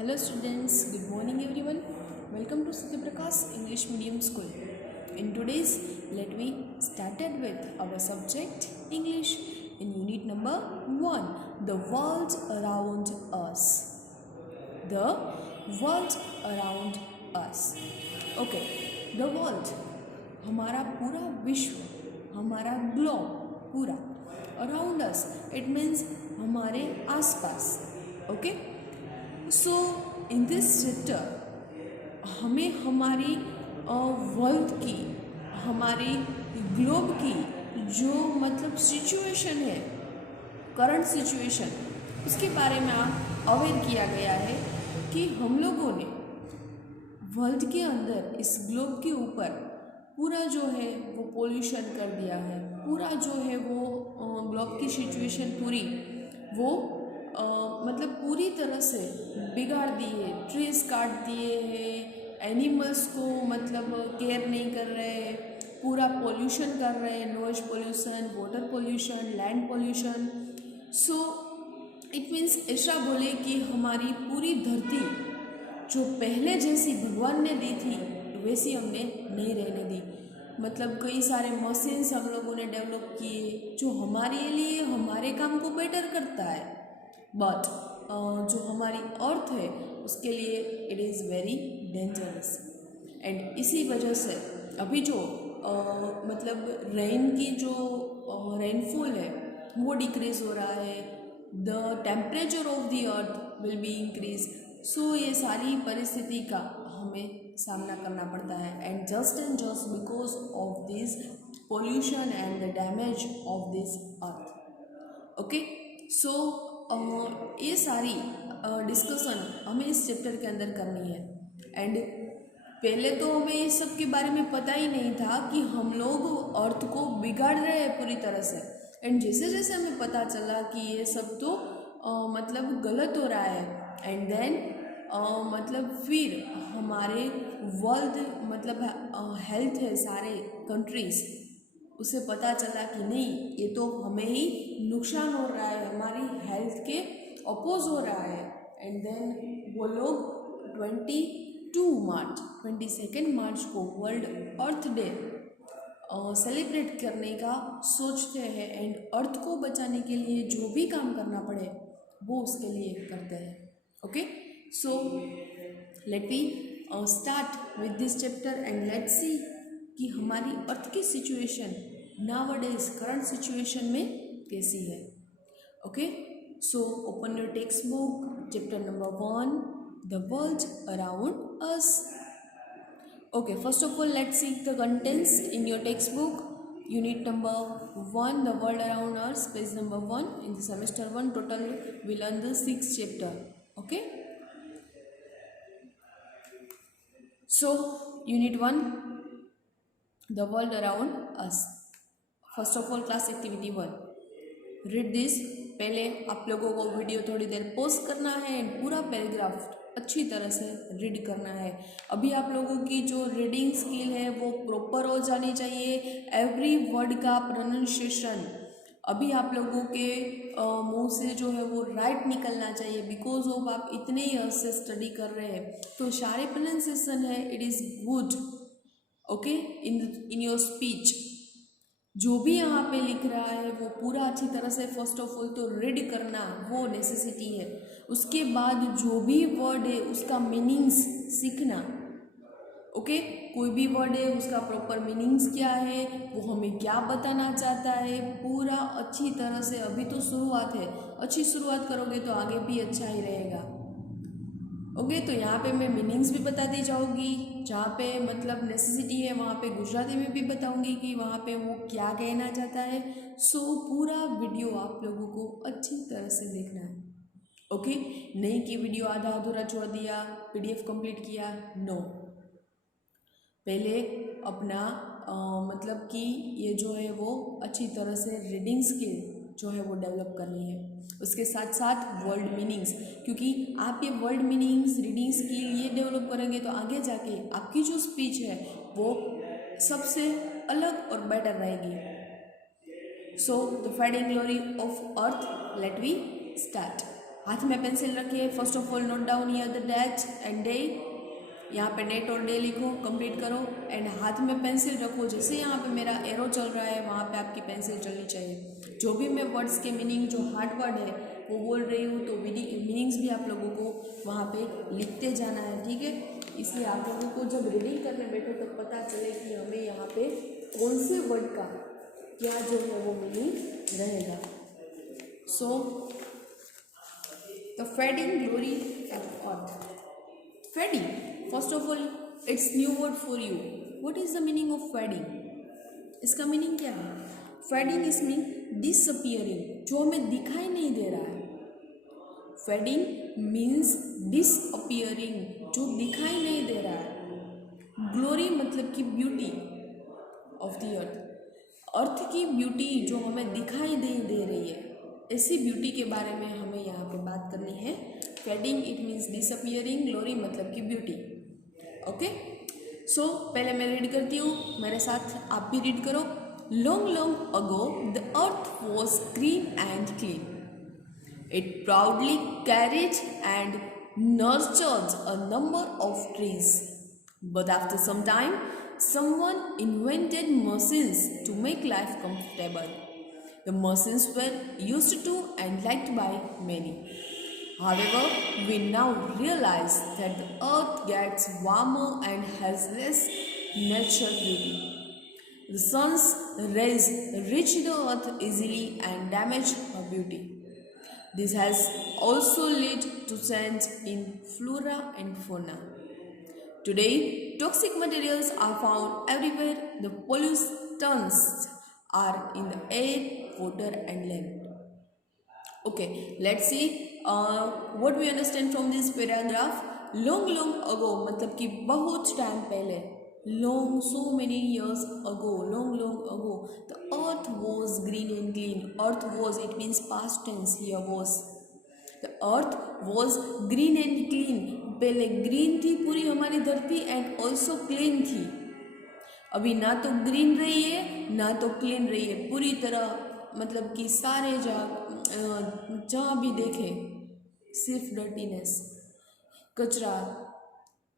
Hello students, good morning everyone. Welcome to Satya Prakash English Medium School. In today's, let me started with our subject English in unit number 1, the world around us. The world around us. Okay, the world, हमारा पूरा विश्व, हमारा globe पूरा, around us it means हमारे आसपास. Okay, so in this chapter हमें हमारी world की, हमारी ग्लोब की जो मतलब सिचुएशन है, करंट सिचुएशन, उसके बारे में अवेयर किया गया है कि हम लोगों ने वर्ल्ड के अंदर इस ग्लोब के ऊपर पूरा जो है वो पोल्यूशन कर दिया है. पूरा जो है वो ग्लोब की सिचुएशन पूरी वो मतलब पूरी तरह से बिगाड़ दी है. ट्रीज काट दिए हैं, एनिमल्स को मतलब केयर नहीं कर रहे हैं, पूरा पोल्यूशन कर रहे हैं, noise pollution, water pollution, land pollution. So it means ऐसा बोले कि हमारी पूरी धरती जो पहले जैसी भगवान ने दी थी वैसी हमने नहीं रहने दी. मतलब कई सारे मशीन्स हम लोगों ने डेवलप किए जो हमारे लिए हमारे काम को बेटर करता है, बट जो हमारी अर्थ है उसके लिए it is very dangerous. And इसी वजह से अभी जो मतलब रेन की जो रेनफॉल है वो डिक्रीज हो रहा है. The temperature of the earth will be increase. So ये सारी परिस्थिति का हमें सामना करना पड़ता है. And just because of this pollution and the damage of this earth. Okay, so ये सारी डिस्कशन हमें इस चैप्टर के अंदर करनी है. एंड पहले तो हमें इस सब के बारे में पता ही नहीं था कि हम लोग अर्थ को बिगाड़ रहे हैं पूरी तरह से. एंड जैसे जैसे हमें पता चला कि ये सब तो मतलब गलत हो रहा है, एंड देन मतलब फिर हमारे वर्ल्ड मतलब हेल्थ है सारे कंट्रीज़, उसे पता चला कि नहीं ये तो हमें ही नुकसान हो रहा है, हमारी हेल्थ के अपोज हो रहा है. एंड देन वो लोग 22 मार्च को वर्ल्ड अर्थ डे सेलिब्रेट करने का सोचते हैं. एंड अर्थ को बचाने के लिए जो भी काम करना पड़े वो उसके लिए करते हैं. Okay, so let me start with this chapter and let's see कि हमारी अर्थ की सिचुएशन नाउअडेज करंट सिचुएशन में कैसी है. Okay, so open your text book, chapter number 1, the world around us. Okay, first of all, let's see the contents in your textbook. Unit number 1, the world around us, page number 1. In the semester 1, total we learn the 6th chapter. Okay. So, unit 1, the world around us. First of all, class activity 1. Read this. पहले आप लोगों को video थोड़ी देर pause करना है and पूरा paragraph अच्छी तरह से रीड करना है. अभी आप लोगों की जो रीडिंग स्किल है वो प्रॉपर हो जानी चाहिए. एवरी वर्ड का प्रोनाउंसिएशन अभी आप लोगों के मुंह से जो है वो राइट निकलना चाहिए. बिकॉज ऑफ आप इतने ईयर से स्टडी कर रहे हैं तो सारे प्रोनाउंसिएशन है it is good. Okay, in your speech जो भी यहाँ पे लिख रहा है वो पूरा अच्छी तरह से फर्स्ट ऑफ ऑल तो रीड करना वो नेसेसिटी है. उसके बाद जो भी वर्ड है उसका मीनिंग्स सीखना. ओके, कोई भी वर्ड है उसका प्रॉपर मीनिंग्स क्या है, वो हमें क्या बताना चाहता है, पूरा अच्छी तरह से. अभी तो शुरुआत है, अच्छी शुरुआत करोगे तो आगे भी अच्छा ही रहेगा. ओके, तो यहाँ पे मैं मीनिंग्स भी बताती जाऊँगी. जहाँ पे मतलब नेसेसिटी है वहाँ पे गुजराती में भी बताऊँगी कि वहाँ पे वो क्या कहना चाहता है. सो पूरा वीडियो आप लोगों को अच्छी तरह से देखना है. ओके, नहीं कि वीडियो आधा अधूरा छोड़ दिया, पीडीएफ कंप्लीट किया, नो. पहले अपना मतलब कि ये जो है वो अच्छी तरह से रीडिंग स्किल जो है वो डेवलप करनी है. उसके साथ साथ वर्ड मीनिंग्स, क्योंकि आप ये वर्ड मीनिंग्स रीडिंग स्किल ये डेवलप करेंगे तो आगे जाके आपकी जो स्पीच है वो सबसे अलग और बेटर रहेगी. So the finding glory of earth, let we start. हाथ में पेंसिल रखिए। First of all note down here the date and day, यहाँ पे डेट और डे लिखो, कंप्लीट करो एंड हाथ में पेंसिल रखो। जैसे यहाँ पे मेरा एरो चल रहा है वहाँ पे आपकी पेंसिल चलनी चाहिए। जो भी मैं वर्ड्स के मीनिंग जो हार्ड वर्ड है वो बोल रही हूँ तो मीनिंग्स भी आप लोगों को वहाँ पे लिखते जाना है, ठीक है। इसलिए आप लोगों को जब रीडिंग करने बैठो तो पता चले कि हमें यहाँ पे कौन से वर्ड का क्या जो है वो मीनिंग रहेगा। So the fading glory of earth. Fading, first of all it's new word for you. What is the meaning of fading? इसका मीनिंग क्या है? फेडिंग इज मीन डिसअपियरिंग, जो हमें दिखाई नहीं दे रहा है। फेडिंग मीन्स डिसअपियरिंग, जो दिखाई नहीं दे रहा है। ग्लोरी मतलब कि ब्यूटी ऑफ द अर्थ, अर्थ की ब्यूटी जो हमें दिखाई नहीं दे रही है, ऐसी ब्यूटी के बारे में हमें यहाँ पे बात करनी है। Fading it means disappearing, glory मतलब कि ब्यूटी। ओके, सो पहले मैं रीड करती हूँ, मेरे साथ आप भी रीड करो। Long long ago the earth was green and clean, it proudly carried and nurtured a number of trees. But after some time, someone invented machines to make life comfortable. The machines were used to and liked by many. However, we now realize that the earth gets warmer and has less natural beauty. The sun's rays reach the earth easily and damage her beauty. This has also led to change in flora and fauna. Today, toxic materials are found everywhere. The pollutants are in the air, water and land. Okay, let's see what we understand from this paragraph. Long long ago मतलब कि बहुत time पहले, long so many years ago, long ago, the earth was green and clean. Earth was, it means past tense here was. The earth was green and clean. पहले green थी पूरी हमारी धरती and also clean थी। अभी ना तो green रही है ना तो क्लीन रही है, पूरी तरह मतलब कि सारे जहाँ भी देखे सिर्फ डर्टीनेस, कचरा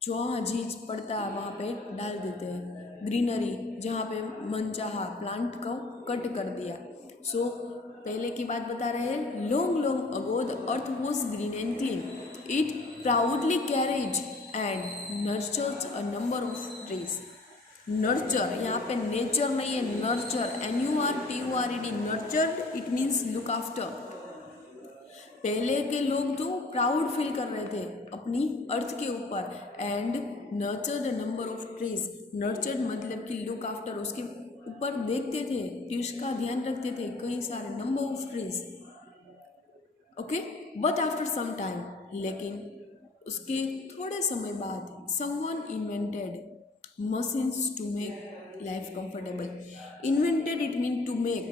जहाँ चीज पड़ता है वहाँ पे डाल देते हैं। ग्रीनरी जहाँ पे मनचाहा प्लांट को कट कर दिया। सो पहले की बात बता रहे हैं। Long long ago the earth was green and clean, it proudly carriage and nurtured a number of trees. Nurture यहाँ पे नेचर नहीं है, nurture, NURTURED, nurtured it means look after. पहले के लोग तो प्राउड फील कर रहे थे अपनी अर्थ के ऊपर and nurtured a number of trees. Nurtured मतलब कि लुक आफ्टर, उसके ऊपर देखते थे, ट्रीज का ध्यान रखते थे, कई सारे number of trees. Okay, but after some time, लेकिन उसके थोड़े समय बाद, someone invented machines to make life comfortable. Invented it mean to make,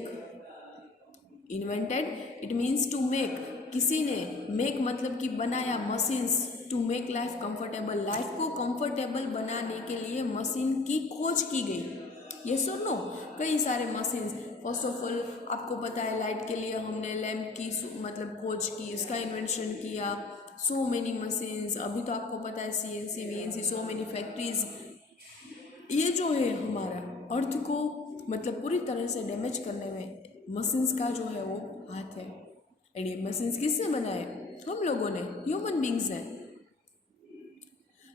invented it means to make, किसी ने, मेक मतलब कि बनाया, machines to make life comfortable, लाइफ को कंफर्टेबल बनाने के लिए मशीन की खोज की गई। ये सुनो, कई सारे मशीन्स। फर्स्ट ऑफ ऑल आपको पता है लाइट के लिए हमने लैम्प की मतलब खोज की, इसका इन्वेंशन किया। सो मेनी मशीन्स, अभी तो आपको पता है CNC VNC, सो मेनी फैक्ट्रीज। ये जो है हमारा अर्थ को मतलब पूरी तरह से डैमेज करने में मशीन्स का जो है वो हाथ है। एंड ये मशीन्स किससे बनाए? हम लोगों ने, ह्यूमन बींग्स हैं।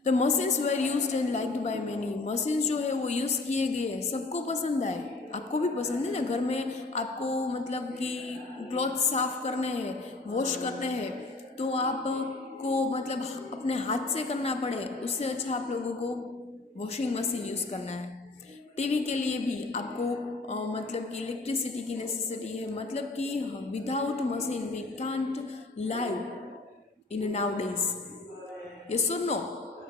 The machines where used and liked by many. Machines जो है वो यूज़ किए गए हैं, सबको पसंद आए। आपको भी पसंद है ना, घर में आपको मतलब कि क्लॉथ साफ करने हैं, वॉश करने हैं, तो आपको मतलब अपने हाथ से करना पड़े, उससे अच्छा आप लोगों को वॉशिंग मशीन यूज़ करना है। टीवी के लिए भी आपको मतलब कि इलेक्ट्रिसिटी की नेसेसिटी है, मतलब कि without machine we can't live in nowadays. ये सुनो,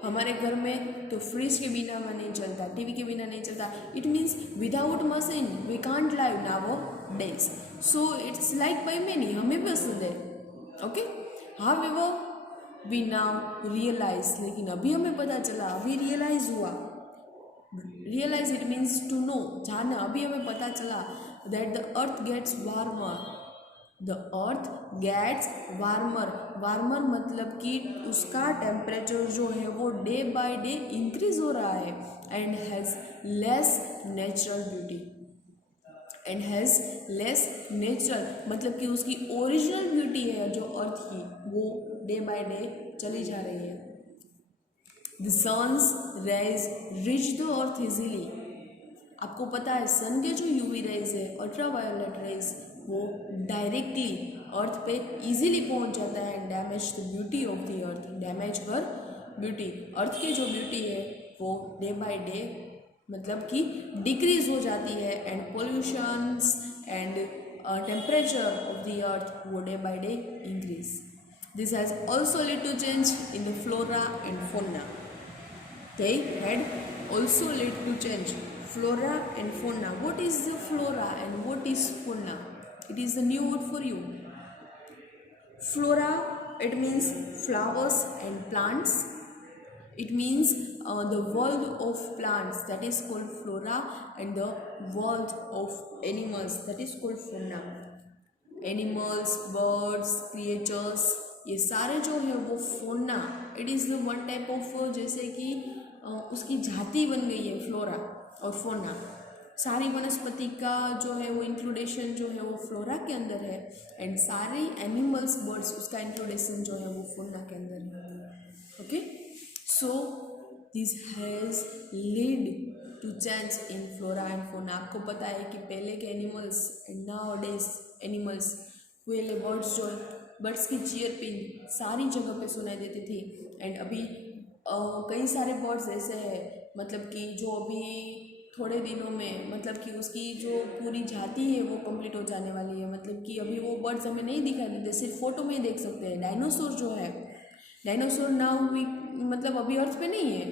हमारे घर में तो फ्रिज के बिना नहीं चलता, टीवी के बिना नहीं चलता। It means without machine we can't live nowadays. So it's like by many, हमें भी पसंद है। Okay, however we now realise, लेकिन अभी हमें पता चला, अभी रियलाइज हुआ। Realise it means to know, जाना। अभी हमें पता चला that the earth gets warmer, the earth gets warmer, warmer मतलब कि उसका टेम्परेचर जो है वो डे बाय डे इंक्रीज हो रहा है, and has less natural beauty, and has less natural मतलब कि उसकी ओरिजिनल ब्यूटी है जो अर्थ की वो डे बाय डे चली जा रही है। The sun's rays reach the earth easily, आपको पता है सन के जो यूवी रेज है अल्ट्रावायोलेट रेज वो डायरेक्टली अर्थ पे इजीली पहुंच जाता है and damage the beauty of the earth, damage कर ब्यूटी, अर्थ की जो ब्यूटी है वो डे बाय डे मतलब कि डिक्रीज हो जाती है, and pollutions and temperature of the earth वो day by day increase. This has also lead to change in the flora and fauna, they had also led to change flora and fauna. What is the flora and what is fauna? It is a new word for you. Flora, it means flowers and plants. It means the world of plants, that is called flora, and the world of animals, that is called fauna. Animals, birds, creatures, ये सारे जो है वो फोना, it is the one type of, जैसे कि उसकी जाति बन गई है फ्लोरा और फोना, सारी वनस्पति का जो है वो इंक्लूडेशन जो है वो फ्लोरा के अंदर है, एंड सारे एनिमल्स, बर्ड्स, उसका इंक्लूडेशन जो है वो फोना के अंदर है। Okay, so this has lead to change in flora and fauna. आपको पता है कि पहले के animals and nowadays animals, पहले बर्ड्स जो बर्ड्स की चीयरपिंग सारी जगह पे सुनाई देती थी, एंड अभी कई सारे बर्ड्स ऐसे हैं मतलब कि जो अभी थोड़े दिनों में मतलब कि उसकी जो पूरी जाति है वो कंप्लीट हो जाने वाली है, मतलब कि अभी वो बर्ड्स हमें नहीं दिखाई देते, सिर्फ फोटो में ही देख सकते हैं। डायनासोर जो है, डायनासोर नाउ वी मतलब अभी अर्थ पे नहीं है,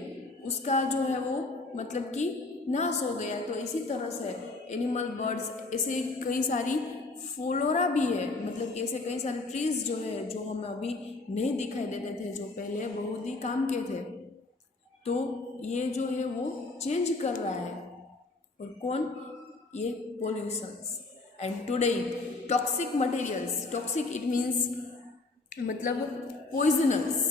उसका जो है वो मतलब कि नाश हो गया। तो इसी तरह से एनिमल, बर्ड्स, ऐसे कई सारी फ्लोरा भी है, मतलब कि ऐसे कई सारे ट्रीज जो है जो हमें अभी नहीं दिखाई देते थे, जो पहले बहुत ही काम के थे, तो ये जो है वो चेंज कर रहा है। और कौन? ये pollutions. And today toxic materials, toxic it means मतलब poisonous,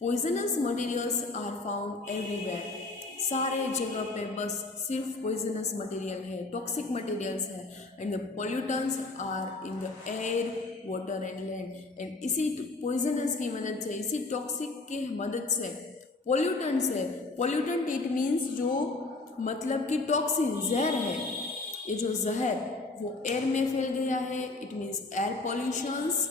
poisonous materials are found everywhere, सारे जगह पे बस सिर्फ पॉइजनस मटेरियल है, टॉक्सिक मटेरियल्स है, and the pollutants are in the air, water and land. And इसी पॉइजनस की मदद से, इसी टॉक्सिक की मदद से पोल्यूटेंट्स है, पोल्यूटेंट इट मीन्स जो मतलब कि टॉक्सिन, जहर है, ये जो जहर वो एयर में फैल गया है, it means air pollutions,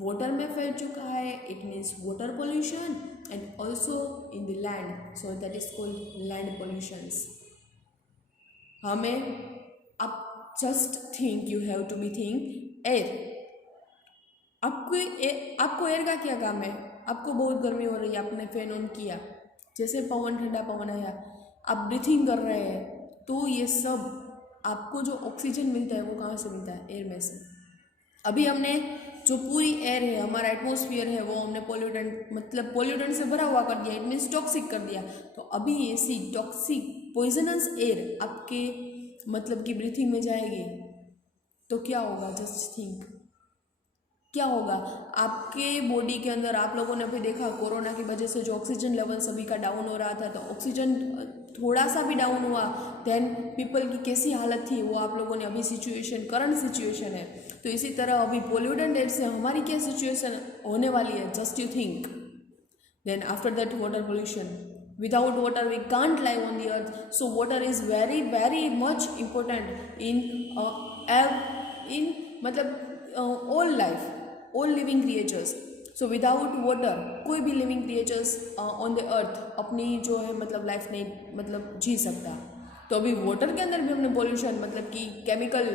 water में फैल चुका है, it means water pollution, and also in the land, so that is called land pollutions। हमें आप just think, you have to be think air, आपको एयर का क्या काम है? आपको बहुत गर्मी हो रही है, आपने फैन ऑन किया, जैसे पवन, ठंडा पवन आया, आप ब्रीथिंग कर रहे हैं, तो ये सब आपको जो ऑक्सीजन मिलता है वो कहाँ से मिलता है? एयर में से। अभी हमने जो पूरी एयर है, हमारा एटमॉस्फेयर है, वो हमने पोल्यूटेंट मतलब पोल्यूटेंट से भरा हुआ कर दिया, इट मीन्स टॉक्सिक कर दिया। तो अभी ऐसी टॉक्सिक पॉइजनस एयर आपके मतलब कि ब्रीथिंग में जाएगी तो क्या होगा? जस्ट थिंक, क्या होगा आपके बॉडी के अंदर? आप लोगों ने अभी देखा कोरोना की वजह से जो ऑक्सीजन लेवल सभी का डाउन हो रहा था, तो ऑक्सीजन थोड़ा सा भी डाउन हुआ देन पीपल की कैसी हालत थी वो आप लोगों ने अभी सिचुएशन, करंट सिचुएशन है। तो इसी तरह अभी पोल्यूटेंट एयर से हमारी क्या सिचुएशन होने वाली है? Just you think. Then after that water pollution, without water we can't live on the earth, so water is very very much important in मतलब all life, all living creatures. So without water कोई भी living creatures on the earth अपनी जो है मतलब life नहीं मतलब जी सकता। तो अभी वाटर के अंदर भी हमने पॉल्यूशन मतलब कि केमिकल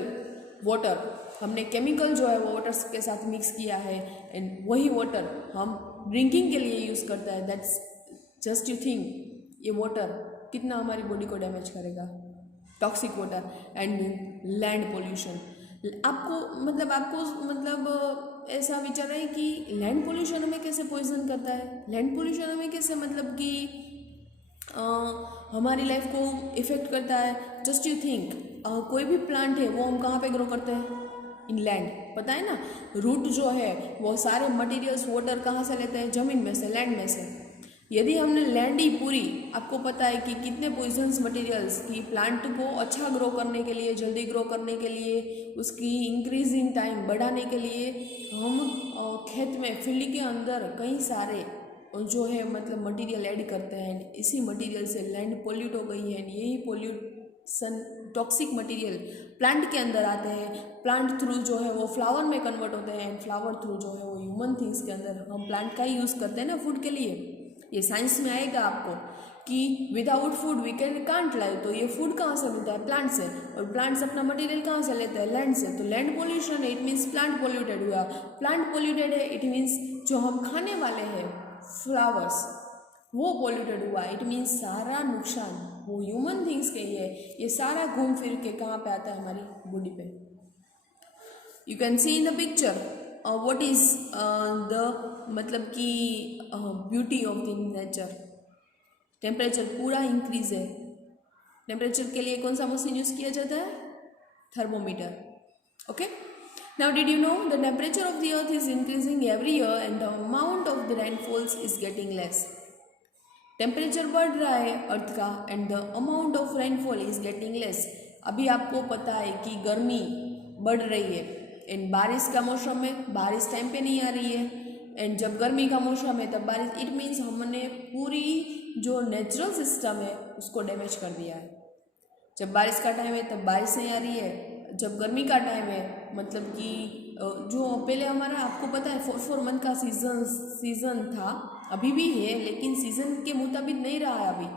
वाटर, हमने केमिकल जो है वो वाटर के साथ मिक्स किया है, एंड वही वाटर हम ड्रिंकिंग के लिए यूज़ करता है। दैट्स जस्ट यू थिंक, ये वाटर कितना हमारी बॉडी को डैमेज करेगा, toxic water. And land pollution, आपको ऐसा विचार है कि लैंड पोल्यूशन हमें कैसे पॉइजन करता है? लैंड पोल्यूशन हमें कैसे मतलब कि हमारी लाइफ को इफ़ेक्ट करता है? जस्ट यू थिंक, कोई भी प्लांट है वो हम कहाँ पे ग्रो करते हैं? इन लैंड, पता है ना, रूट जो है वो सारे मटेरियल्स वाटर कहाँ से लेते हैं, जमीन में से, लैंड में से। यदि हमने लैंड ही पूरी, आपको पता है कि कितने पॉइजन्स मटेरियल्स की प्लांट को अच्छा ग्रो करने के लिए, जल्दी ग्रो करने के लिए, उसकी इंक्रीज इन टाइम बढ़ाने के लिए हम खेत में, फील्ड के अंदर कई सारे जो है मतलब मटेरियल ऐड करते हैं। इसी मटेरियल से लैंड पोल्यूट हो गई है। यही पोल्यूशन टॉक्सिक मटेरियल प्लांट के अंदर आते हैं। प्लांट थ्रू जो है वो फ्लावर में कन्वर्ट होते हैं। फ्लावर थ्रू जो है वो ह्यूमन थिंग्स के अंदर, हम प्लांट का ही यूज़ करते हैं ना फूड के लिए। ये साइंस में आएगा आपको कि without food we can't live. तो ये फूड कहाँ से मिलता है, प्लांट से। और प्लांट्स अपना मटेरियल कहाँ से लेते हैं, लैंड से। तो लैंड पोल्यूशन है, इट मीन्स प्लांट पोल्यूटेड हुआ। प्लांट पोल्यूटेड है, इट मीन्स जो हम खाने वाले हैं फ्लावर्स वो पोल्यूटेड हुआ। इट मीन्स सारा नुकसान वो ह्यूमन थिंग्स के ही है। ये सारा घूम फिर के कहाँ पे आता है, हमारी बॉडी पे। You can see in the picture what is the मतलब कि beauty of the nature. Temperature पूरा इंक्रीज है। टेम्परेचर के लिए कौन सा मशीन यूज किया जाता है, thermometer. Okay, now did you know the temperature of the earth is increasing every year and the amount of the rainfalls is getting less. Temperature बढ़ रहा है अर्थ का and the amount of rainfall is getting less. अभी आपको पता है कि गर्मी बढ़ रही है एंड बारिश का मौसम में बारिश टाइम पे नहीं आ रही है, एंड जब गर्मी का मौसम है तब बारिश। इट मीन्स हमने पूरी जो नेचुरल सिस्टम है उसको डैमेज कर दिया है। जब बारिश का टाइम है तब बारिश नहीं आ रही है, जब गर्मी का टाइम है मतलब कि जो पहले हमारा आपको पता है 4 मंथ का सीजन था, अभी भी है लेकिन सीजन के मुताबिक नहीं रहा है अभी।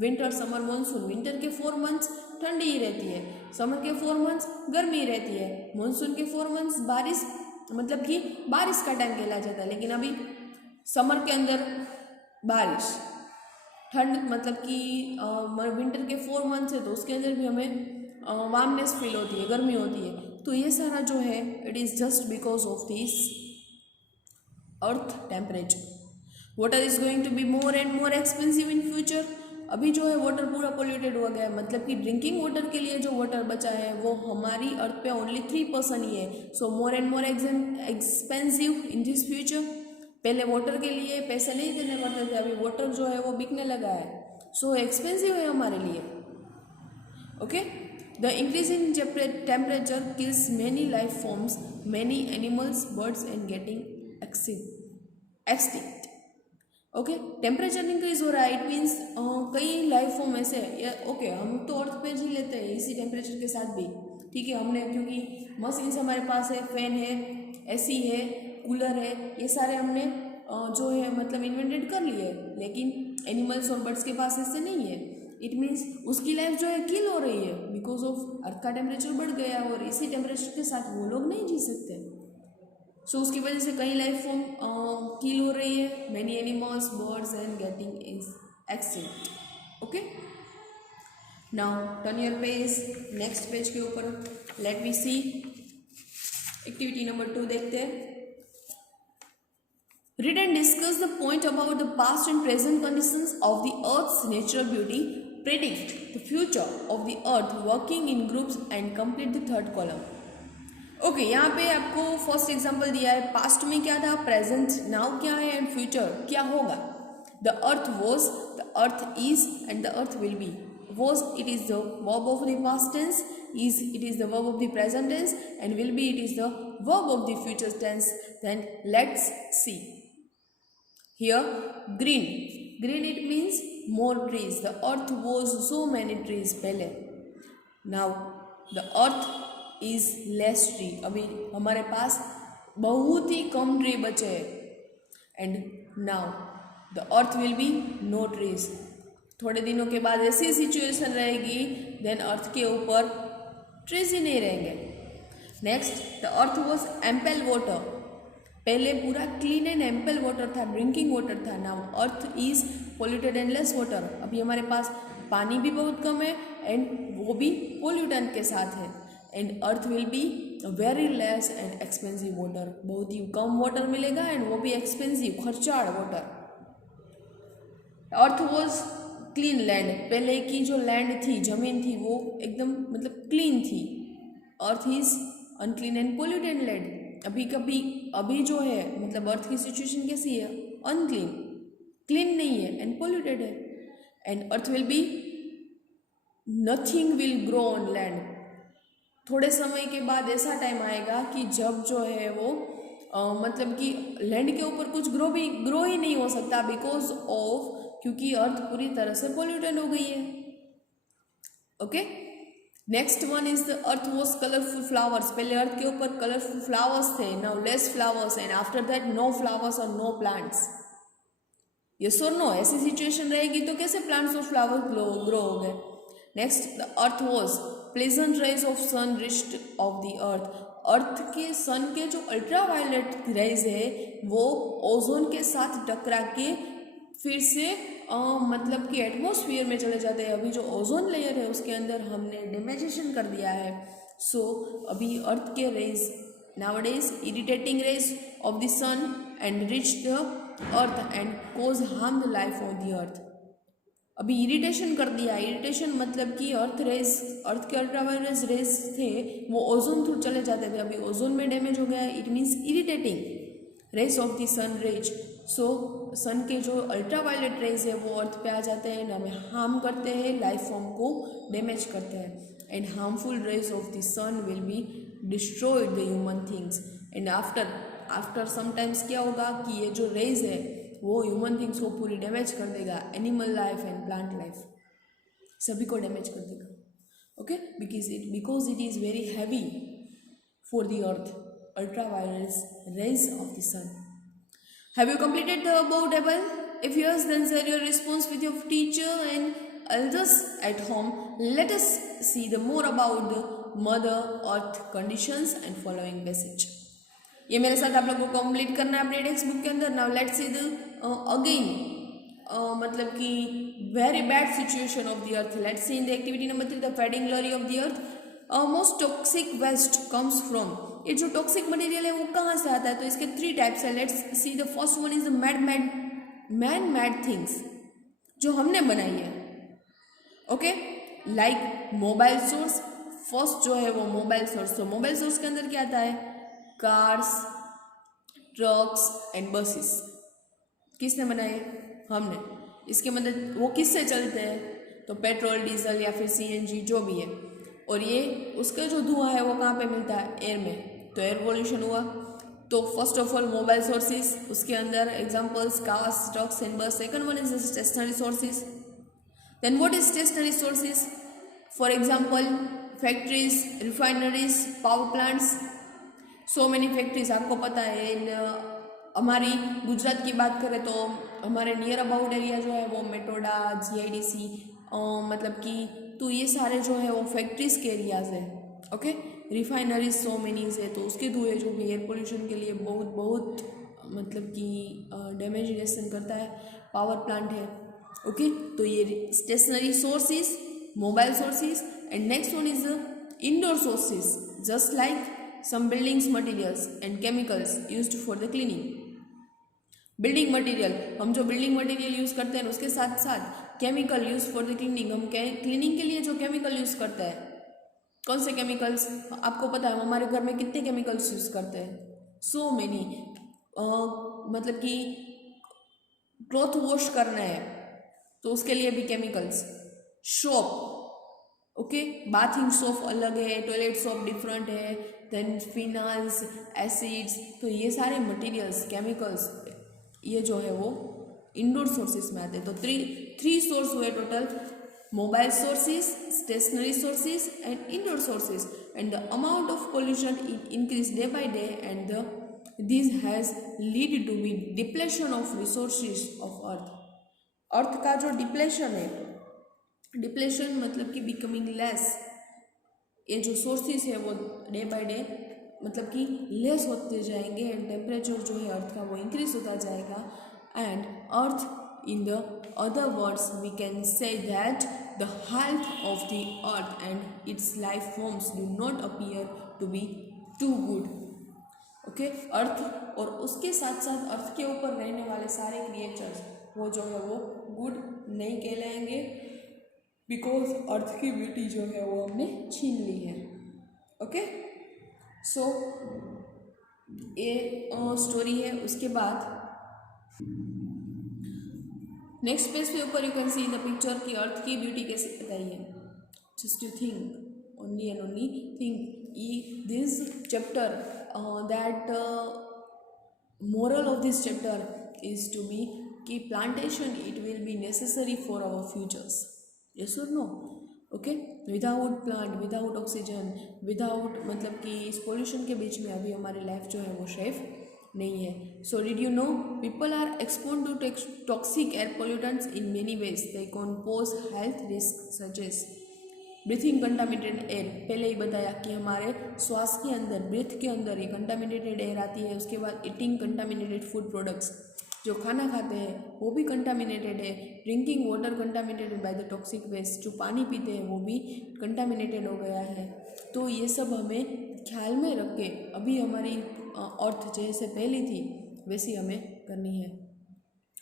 Winter, summer, monsoon. विंटर के 4 मंथ्स ठंडी ही रहती है, समर के 4 मंथ्स गर्मी रहती है, मानसून के 4 मंथ्स बारिश मतलब कि बारिश का टाइम कहला जाता है। लेकिन अभी समर के अंदर बारिश, ठंड मतलब कि विंटर के 4 मंथ्स है तो उसके अंदर भी हमें वार्मनेस फील होती है, गर्मी होती है। तो ये सारा जो है it is just because of this earth temperature. Water is going to be more and more expensive in future. अभी जो है वाटर पूरा पोल्यूटेड हो गया है, मतलब कि ड्रिंकिंग वाटर के लिए जो वाटर बचा है वो हमारी अर्थ पे ओनली 3% ही है। So more and more expensive in this future. पहले वाटर के लिए पैसे नहीं देने पड़ते थे, अभी वाटर जो है वो बिकने लगा है, सो एक्सपेंसिव है हमारे लिए। Okay, the increase in temperature kills many life forms, many animals, birds and getting extinct. Okay, temperature increase हो रहा है, इट मीन्स कई लाइफ फॉर्म ऐसे ओके हम तो अर्थ पे जी लेते हैं इसी टेम्परेचर के साथ भी, ठीक है। हमने क्योंकि मशीन्स हमारे पास है, फैन है, एसी है, कूलर है, ये सारे हमने जो है मतलब इन्वेंटेड कर लिए, लेकिन एनिमल्स और बर्ड्स के पास ऐसे नहीं है। इट मीन्स उसकी लाइफ जो है किल हो रही है बिकॉज ऑफ अर्थ का टेम्परेचर बढ़ गया और इसी टेम्परेचर के साथ वो लोग नहीं जी सकते। सो उसकी वजह से कई लाइफ फॉर्म किल हो रही है, many animals, birds and getting is extinct. Okay, now turn your page, next page के ऊपर लेट मी सी एक्टिविटी नंबर 2 देखते हैं। Read and discuss the point about the past and present conditions of the Earth's natural beauty. Predict the future of the Earth working in groups and complete the third column. Okay, यहाँ पे आपको first example दिया है, past में क्या था, present now क्या है एंड फ्यूचर क्या होगा। The earth was, the earth is and the earth will be. Was it is the verb of the past tense, is it is the verb of the present tense, and will be it is the verb of the future tense. Then let's see. Here green it means more trees. The earth was so many trees पहले, now the earth is less tree, अभी हमारे पास बहुत ही कम tree बचे हैं, and now the earth will be no trees. थोड़े दिनों के बाद ऐसी सिचुएशन रहेगी देन अर्थ के ऊपर ट्रीज ही नहीं रहेंगे। Next, the earth was ample water, पहले पूरा क्लीन एंड एम्पल वाटर था, ड्रिंकिंग वाटर था। Now earth is polluted and less water, अभी हमारे पास पानी भी बहुत कम है एंड वो भी पोल्यूटेंट के साथ है। And earth will be very less and expensive water, बहुत ही कम वाटर मिलेगा एंड वो भी एक्सपेंसिव, खर्चाड़ water. Earth was clean land, पहले की जो लैंड थी, जमीन थी, वो एकदम मतलब क्लीन थी। Earth is unclean and polluted land. अभी जो है मतलब अर्थ की सिचुएशन कैसी है, अनक्लीन, क्लीन नहीं है एंड पोल्यूटेड है। And earth will be nothing will grow on land. थोड़े समय के बाद ऐसा टाइम आएगा कि जब जो है वो मतलब कि लैंड के ऊपर कुछ ग्रो ही नहीं हो सकता, बिकॉज ऑफ, क्योंकि अर्थ पूरी तरह से पोल्यूटेड हो गई है। Okay, next one is the earth was colourful flowers. पहले अर्थ के ऊपर कलरफुल फ्लावर्स थे, now less flowers, and after that no flowers और नो प्लांट्स। यस और नो, ऐसी सिचुएशन रहेगी तो कैसे प्लांट्स और फ्लावर ग्रो हो गए। Next, the earth was pleasant rays of sun reached of the earth. Earth के सन के जो अल्ट्रावायलेट रेज है वो ओजोन के साथ टकरा के फिर से मतलब कि एटमॉस्फेयर में चले जाते हैं। अभी जो ओजोन लेयर है उसके अंदर हमने डैमेजेशन कर दिया है। सो अभी अर्थ के raise nowadays irritating rays of the sun and reach the earth and cause harm the life of the earth। अभी इरिटेशन कर दिया। इरिटेशन मतलब कि अर्थ के अल्ट्रावायलेट रेज थे वो ओजोन थ्रू चले जाते थे, अभी ओजोन में डैमेज हो गया है। It means irritating rays of the sun rays. So sun के जो अल्ट्रावायलेट रेज है वो अर्थ पे आ जाते हैं, हमें हार्म करते हैं, लाइफ फॉर्म को डैमेज करते हैं। And harmful rays of the sun will be destroyed the human things. And after sometimes क्या होगा कि ये जो रेज है वो ह्यूमन थिंग्स को पूरी डैमेज कर देगा, animal life and plant life सभी को डैमेज कर देगा। Okay, because it is very heavy for the earth, ultraviolet rays of the sun. Have you completed the above table? If yes, then share your response with your teacher and elders at home. Let us see the more about the Mother Earth conditions and following passage. ये मेरे साथ आप लोगों को complete करना है अपने text book के अंदर। Now let's see the again मतलब कि very bad situation of the earth. Let's see in the activity number 3 the fading glory of the earth. Most toxic waste comes from. ये जो toxic material है वो कहाँ से आता है, तो इसके 3 टाइप्स है। Let's see the first one is the man made things जो हमने बनाई है। Okay, like mobile source. First जो है वो मोबाइल सोर्स। तो मोबाइल सोर्स के अंदर क्या आता है, कार्स, ट्रक्स एंड बसेस। किसने बनाए, हमने। इसके मतलब वो किससे चलते हैं, तो पेट्रोल, डीजल या फिर सीएनजी जो भी है। और ये उसका जो धुआं है वो कहाँ पे मिलता है, एयर में, तो एयर पोल्यूशन हुआ। तो first of all mobile sources, उसके अंदर examples cars, trucks and bus. Second one is stationary sources. Then what is stationary sources, for example factories, refineries, power plants, so many factories. आपको पता है इन हमारी गुजरात की बात करें तो हमारे नियर अबाउट एरिया जो है वो मेटोडा, जीआईडीसी मतलब कि तो ये सारे जो है वो फैक्ट्रीज के एरियाज है। ओके, रिफाइनरीज सो मेनीज है, तो उसके धुएँ जो भी एयर पोल्यूशन के लिए बहुत मतलब कि डैमेजेशन करता है। पावर प्लांट है। ओके, तो ये stationary sources, mobile sources. And next one is indoor sources, just like some buildings materials and chemicals used for the cleaning। Building material, हम जो बिल्डिंग मटेरियल यूज़ करते हैं उसके साथ साथ chemical use for the cleaning. हम cleaning के लिए जो केमिकल यूज़ करते हैं, कौन से केमिकल्स आपको पता है, हमारे घर में कितने केमिकल्स यूज़ करते हैं, सो मेनी। मतलब कि क्लॉथ वॉश करना है तो उसके लिए भी chemicals. Soap, okay, bathing soap अलग है, टॉयलेट सोप डिफरेंट है, देन फिनाइल्स, एसिड्स, तो ये सारे मटेरियल्स, केमिकल्स, ये जो है वो इंडोर सोर्सेज में आते हैं। तो थ्री सोर्स हुए total, mobile sources, stationary sources and indoor sources. And the amount of pollution increase day by day and this has lead to be depletion of resources of earth. Earth का जो depletion है, depletion मतलब कि becoming less, ये जो sources है वो day by day मतलब कि लेस होते जाएंगे एंड टेम्परेचर जो है अर्थ का वो इंक्रीज होता जाएगा। And earth, in the other words we can say that the health of the earth and its life forms do not appear to be too good. Okay, earth और उसके साथ साथ अर्थ के ऊपर रहने वाले सारे क्रिएचर्स वो जो है वो गुड नहीं कहलाएंगे, बिकॉज अर्थ की ब्यूटी जो है वो हमने छीन ली है। ओके, सो ये स्टोरी है। उसके बाद नेक्स्ट पेज पे ऊपर you can see the picture की अर्थ की ब्यूटी कैसे बताइए। Just you think only and only think this chapter that moral of this chapter is to be कि plantation it will be necessary for our futures, yes or no? okay, without plant, without oxygen, without मतलब कि इस pollution के बीच में अभी हमारी life जो है वो सेफ नहीं है। so did you know people are exposed to toxic air pollutants in many ways, they can pose health risks such as breathing contaminated air. पहले ही बताया कि हमारे श्वास के अंदर, ब्रीथ के अंदर ये कंटामिनेटेड एयर आती है। उसके बाद ईटिंग कंटामिनेटेड फूड प्रोडक्ट्स, जो खाना खाते हैं वो भी कंटामिनेटेड है। Drinking water contaminated by the toxic waste, जो पानी पीते हैं वो भी कंटामिनेटेड हो गया है। तो ये सब हमें ख्याल में रख के अभी हमारी अर्थ जैसे पहली थी वैसी हमें करनी है।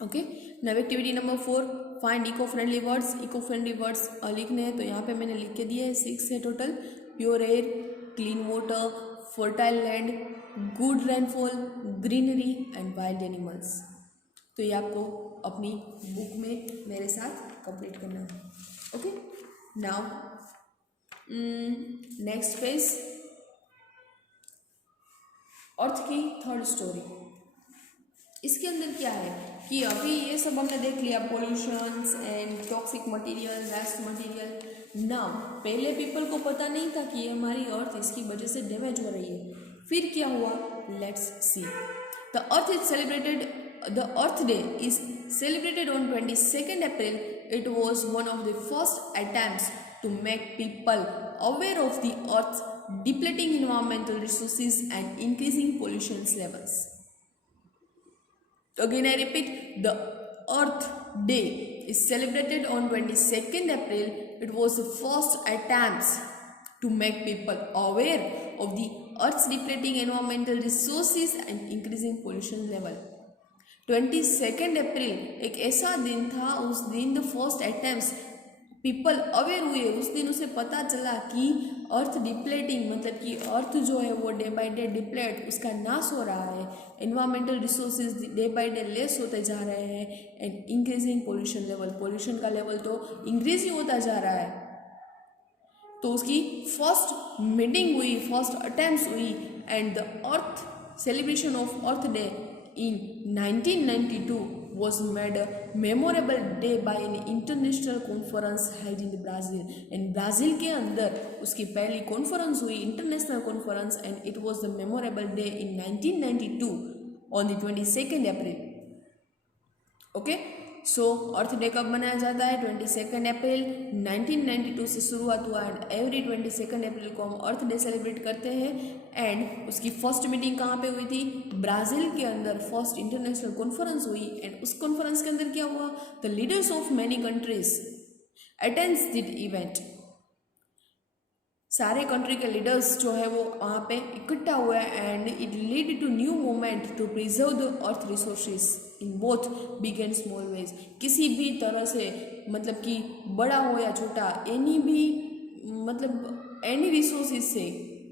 Okay, now activity number 4, find eco friendly words. Eco friendly words लिखने हैं, तो यहाँ पे मैंने लिख के दिए हैं 6 है total. Pure air, clean water, fertile land, good rainfall, greenery and wild animals. तो ये आपको अपनी बुक में मेरे साथ कंप्लीट करना है। ओके, नाउ नेक्स्ट पेज, अर्थ की थर्ड स्टोरी। इसके अंदर क्या है कि अभी ये सब हमने देख लिया, pollutions and toxic material, waste material. Now पहले पीपल को पता नहीं था कि ये हमारी अर्थ इसकी वजह से डैमेज हो रही है। फिर क्या हुआ, let's see. The earth is celebrated, the earth day is celebrated on 22 April. It was one of the first attempts to make people aware of the earth depleting environmental resources and increasing pollution levels. Again I repeat, the Earth Day is celebrated on 22nd April. It was the first attempts to make people aware of the Earth's depleting environmental resources and increasing pollution level. 22nd April एक ऐसा दिन था, उस दिन the first attempts people aware हुए, उस दिन उसे पता चला कि अर्थ डिप्लेटिंग मतलब कि अर्थ जो है वो डे बाय डे डिप्लेट, उसका नाश हो रहा है। Environmental resources day by day less होते जा रहे हैं and increasing pollution level, pollution का लेवल तो इंक्रीज ही होता जा रहा है। तो उसकी फर्स्ट मीटिंग हुई, फर्स्ट अटेम्प्ट हुई and the earth celebration of earth day in 1992 was made a memorable day by an international conference held in Brazil. and Brazil के अंदर उसकी पहली कॉन्फ्रेंस हुई, international conference, and it was the memorable day in 1992 on the 22nd April. okay, so earth day कब मनाया जाता है, 22 अप्रैल 1992 से शुरुआत हुआ एंड एवरी 22 अप्रैल को हम अर्थ डे सेलिब्रेट करते हैं। एंड उसकी फर्स्ट मीटिंग कहाँ पे हुई थी, ब्राज़ील के अंदर फर्स्ट इंटरनेशनल कॉन्फ्रेंस हुई। एंड उस कॉन्फ्रेंस के अंदर क्या हुआ, the leaders of many countries attends this event. सारे कंट्री के लीडर्स जो है वो वहाँ पे इकट्ठा हुए and it lead to new movement to preserve the earth resources in both big and small ways. किसी भी तरह से मतलब कि बड़ा हो या छोटा, एनी भी मतलब एनी रिसोर्सेज से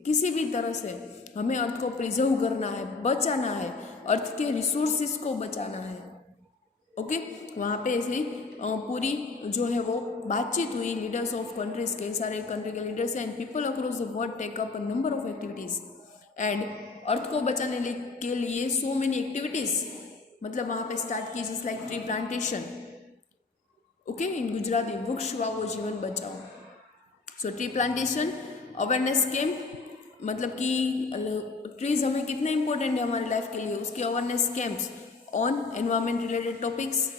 किसी भी तरह से हमें अर्थ को प्रिजर्व करना है, बचाना है, अर्थ के रिसोर्सेज को बचाना है। ओके, वहाँ पे ऐसे पूरी जो है वो बातचीत हुई, लीडर्स ऑफ कंट्रीज, कई सारे कंट्री के leaders and people across the world take up a number of activities and earth को बचाने के लिए सो मेनी एक्टिविटीज़ मतलब वहाँ पे स्टार्ट की, just like tree plantation. Okay, in Gujarati वृक्ष वावो जीवन बचाओ। So tree plantation, awareness camp मतलब कि ट्रीज हमें कितने इंपॉर्टेंट है हमारी लाइफ के लिए, उसके awareness camps on environment related topics.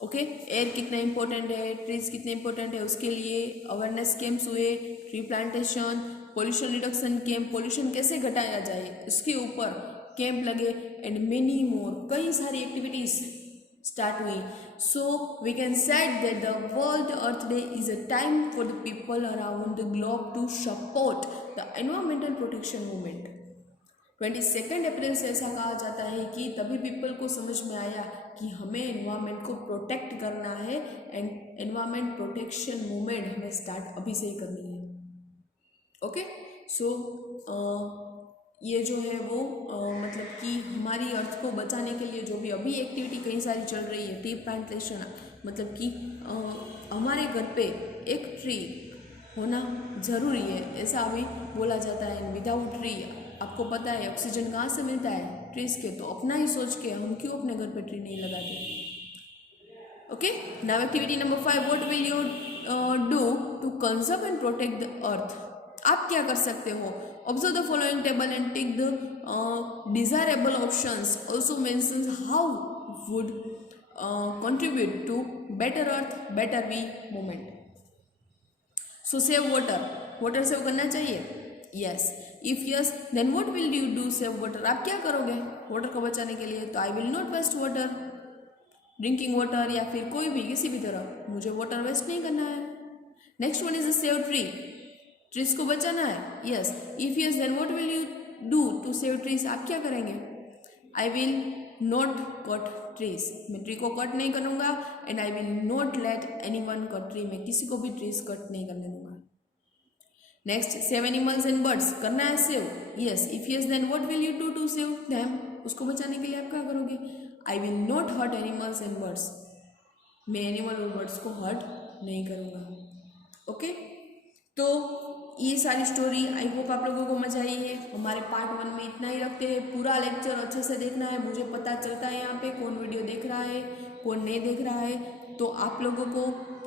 Okay, air कितना इंपॉर्टेंट है, ट्रीज कितने इंपॉर्टेंट है, उसके लिए अवेयरनेस कैंप्स हुए। Tree plantation, pollution reduction camp, pollution कैसे घटाया जाए उसके ऊपर कैंप लगे एंड मेनी मोर, कई सारी एक्टिविटीज स्टार्ट हुई। So we can said that the world earth day is a time for the people around the globe to support the environmental protection movement. 22 April से ऐसा कहा जाता है कि तभी पीपल को समझ में आया कि हमें एनवायरमेंट को प्रोटेक्ट करना है एंड एनवायरमेंट प्रोटेक्शन मूवमेंट हमें स्टार्ट अभी से ही करनी है। ओके, सो ये जो है वो मतलब कि हमारी अर्थ को बचाने के लिए जो भी अभी एक्टिविटी कई सारी चल रही है, ट्री प्लांटेशन, मतलब कि हमारे घर पे एक ट्री होना ज़रूरी है, ऐसा अभी बोला जाता है। विदाउट ट्री, आपको पता है ऑक्सीजन कहाँ से मिलता है? ट्रीज के। तो अपना ही सोच के हम क्यों अपने घर पे ट्री नहीं लगाते? Okay, now activity number 5, what will you do to conserve and protect the earth? आप क्या कर सकते हो? Observe the following table and tick the desirable options, also mentions how would contribute to better earth, better we movement. So save water. Water save करना चाहिए? Yes. If yes then what will you do save water? आप क्या करोगे water को बचाने के लिए? तो I will not waste water, drinking water या फिर कोई भी किसी भी तरह मुझे वाटर वेस्ट नहीं करना है. Next one is a save tree. Trees को बचाना है? Yes. If yes then what will you do to save trees? आप क्या करेंगे? I will not cut trees. मैं ट्री को कट नहीं करूँगा. And I will not let any one cut tree. मैं किसी को भी ट्रीज कट नहीं करने दूंगा. Next, save animals and birds. करना है save? Yes. If yes then what will you do to save them? उसको बचाने के लिए आप क्या करोगे? I will not hurt animals and birds. मैं एनिमल और बर्ड्स को हर्ट नहीं करूँगा. ओके, तो ये सारी स्टोरी आई होप आप लोगों को मजा आई है. हमारे पार्ट 1 में इतना ही रखते हैं. पूरा लेक्चर अच्छे से देखना है. मुझे पता चलता है यहाँ पे कौन वीडियो देख रहा है, कौन नहीं देख रहा है. तो आप लोगों को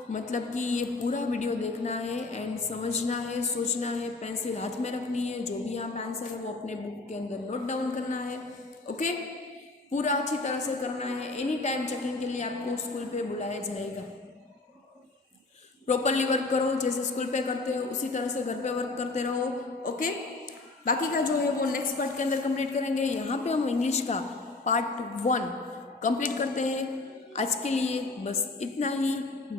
मतलब कि ये पूरा वीडियो देखना है एंड समझना है, सोचना है, पेंसिल हाथ में रखनी है. जो भी यहाँ पे आंसर है वो अपने बुक के अंदर नोट डाउन करना है. ओके, पूरा अच्छी तरह से करना है. एनी टाइम चेकिंग के लिए आपको स्कूल पे बुलाया जाएगा. प्रॉपरली वर्क करो. जैसे स्कूल पे करते हो उसी तरह से घर पे वर्क करते रहो. ओके, बाकी का जो है वो नेक्स्ट पार्ट के अंदर कंप्लीट करेंगे. यहाँ पे हम इंग्लिश का पार्ट 1 कंप्लीट करते हैं. आज के लिए बस इतना ही.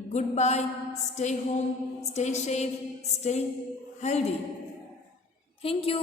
Good bye. Stay home, stay safe, stay healthy. Thank you.